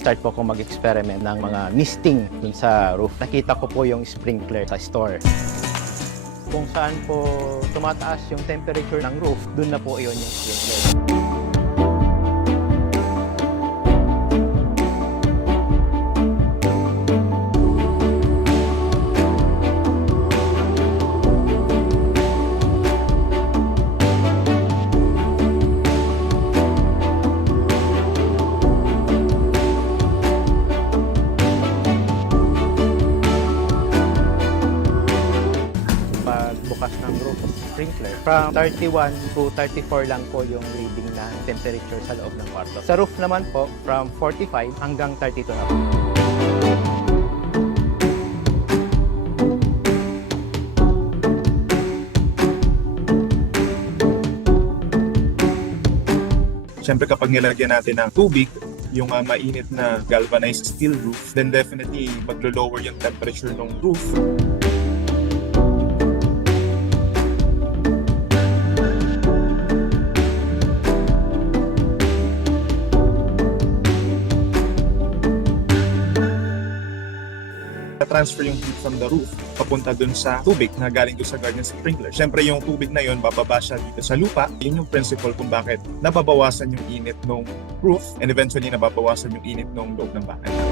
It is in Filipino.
nag-start po ako mag-experiment ng mga misting dun sa roof. Nakita ko po yung sprinkler sa store. Kung saan po tumataas yung temperature ng roof, dun na po iyon yung sprinkler. Bukas ng roof sprinkler. From 31 to 34 lang po yung reading na temperature sa loob ng kwarto. Sa roof naman po, from 45 hanggang 32 na po. Siyempre kapag nilagyan natin ng tubig, yung mainit na galvanized steel roof, then definitely maglo-lower yung temperature ng roof. Transfer yung heat from the roof papunta dun sa tubig na galing dun sa garden sprinkler. Siyempre yung tubig na yun bababa siya dito sa lupa. Yun yung principle kung bakit nababawasan yung init ng roof and eventually nababawasan yung init ng loob ng bahay.